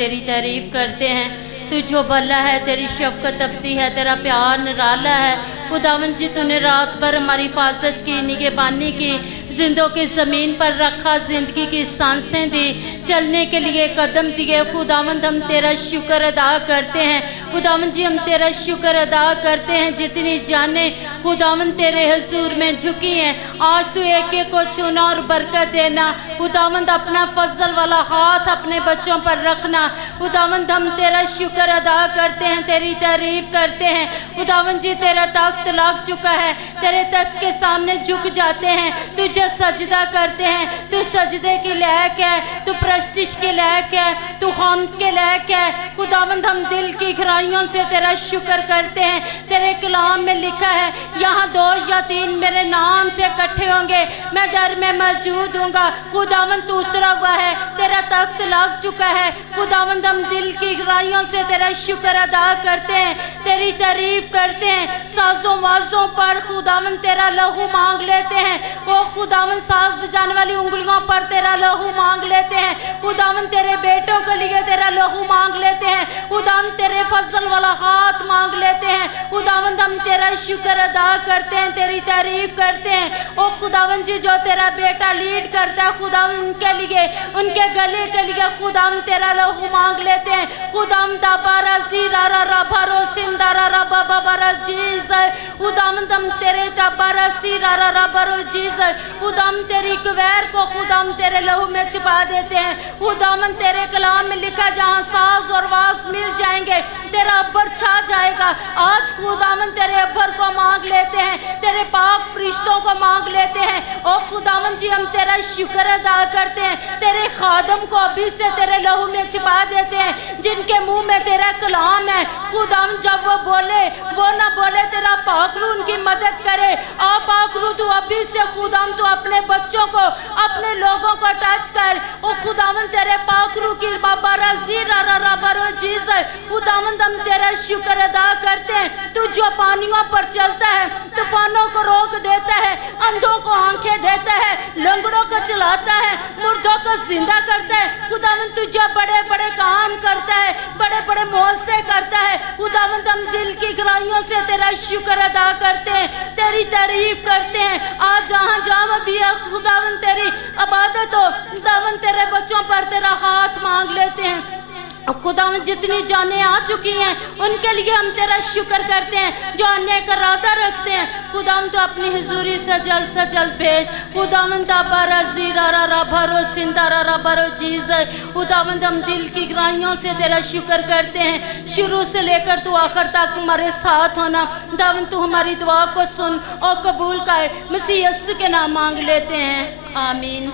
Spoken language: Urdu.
تیری تعریف کرتے ہیں۔ تو جو بھلا ہے، تیری شفقت ابدی ہے، تیرا پیار نرالا ہے۔ خداوند جی تو نے رات بھر ہماری حفاظت کی، نگہبانی کی، زندوں کی زمین پر رکھا، زندگی کی سانسیں دی، چلنے کے لیے قدم دیے۔ خداوند ہم تیرا شکر ادا کرتے ہیں۔ خداوند جی ہم تیرا شکر ادا کرتے ہیں۔ جتنی جانیں خداوند تیرے حضور میں جھکی ہیں، آج تو ایک ایک کو چھونا اور برکت دینا۔ خداوند اپنا فضل والا ہاتھ اپنے بچوں پر رکھنا۔ خداوند ہم تیرا شکر ادا کرتے ہیں، تیری تعریف کرتے ہیں۔ خداوند جی تیرا تخت لگ چکا ہے، تیرے تخت کے سامنے جھک جاتے ہیں، تجھے سجدہ کرتے ہیں۔ تو سجدے کی لائق ہے، تو پرستش کی لائق ہے، تو حمد کے لائق ہے۔ خداوند ہم دل کی گہرائیوں سے تیرا شکر کرتے ہیں۔ تیرے کلام میں لکھا ہے، یہاں 2 یا 3 میرے نام سے اکٹھے ہوں گے، میں در میں موجود ہوں گا۔ خداوند تو اترا ہوا ہے، تیرا تخت لگ چکا ہے۔ خداوند ہم دل کی گہرائیوں سے تیرا شکر ادا کرتے ہیں، تیری تعریف کرتے ہیں۔ سازوں وازوں پر خداوند تیرا لہو مانگ لیتے ہیں۔ وہ خداوند ساز بجانے والی انگلیوں پر تیرا لہو مانگ لیتے ہیں۔ خداوند تیرے بیٹوں کے لیے تیرا لہو مانگ لیتے ہیں۔ خداوند تیرے فضل والا ہاتھ مانگ لیتے ہیں۔ خداوند ہم تیرا شکر ادا کرتے ہیں، تیری تعریف کرتے ہیں۔ او خداوند جی جو تیرا بیٹا لیڈ کرتا ہے، خداوند ان کے لیے، ان کے گلے کے لیے خداوند تیرا لہو مانگ لیتے ہیں۔ خداوند دابارا زیرارا ربارو سندارا ربابا بارا جیز، خداوند ہم تیرے دابارا زیرارا ربارو جیز، خداوند تیری کویر کو خداوند تیرے لہو میں چھپا دیتے ہیں۔ خداوند تیرے کلام میں لکھا جہاں ساز اور واز مل جائیں گے تیرا ابر چھا جائے گا۔ آج خداوند تیرے ابر کو مانگ لیتے ہیں، تیرے پاک فرشتوں کو مانگ لیتے ہیں۔ او خداوند جی ہم تیرا شکر ادا کرتے ہیں، تیرے خادم کو ابھی سے تیرے لہو میں چھپا دیتے ہیں، جن کے منہ میں تیرا کلام ہے۔ خداوند جب وہ بولے وہ نہ بولے، تیرا پاک روح ان کی مدد کرے۔ آ پاک روح تو ابھی سے خداوند تو اپنے بچوں کو، اپنے لوگوں کو ٹچ کر۔ او خداوند تیرے پاک روح کی بابارا زیرارا ربارو جیز، خداوند ہم تیرا شکر ادا کرتے ہیں۔ تو جو پانیوں پر چلتا ہے، طوفانوں کو روک دیتا ہے، اندھوں کو آنکھیں دیتا ہے، لنگڑوں کو چلاتا ہے، مردوں کو زندہ کرتا ہے۔ خداوند تجھے بڑے بڑے کام کرتا ہے، بڑے بڑے معجزے کرتا ہے۔ خداوند ہم دل کی گہرائیوں سے تیرا شکر ادا کرتے ہیں، تیری تعریف کرتے ہیں۔ آج جہاں جہاں بھی ہے خداوند تیری عبادت ہو، خداوند تیرے بچوں پر تیرا ہاتھ مانگ لیتے ہیں۔ خداوند جتنی جانیں آ چکی ہیں ان کے لیے ہم تیرا شکر کرتے ہیں، جو نیک ارادہ رکھتے ہیں۔ خداوند تو اپنی حضوری سے جلد بھیج۔ خداوند دابارا زیرارا ربارو سندارا ربارو جیز، خداوند ہم دل کی گہرائیوں سے تیرا شکر کرتے ہیں۔ شروع سے لے کر تو آخر تک ہمارے ساتھ ہونا۔ خداوند تو ہماری دعا کو سن اور قبول کر۔ مسیح یسوع کے نام مانگ لیتے ہیں، آمین۔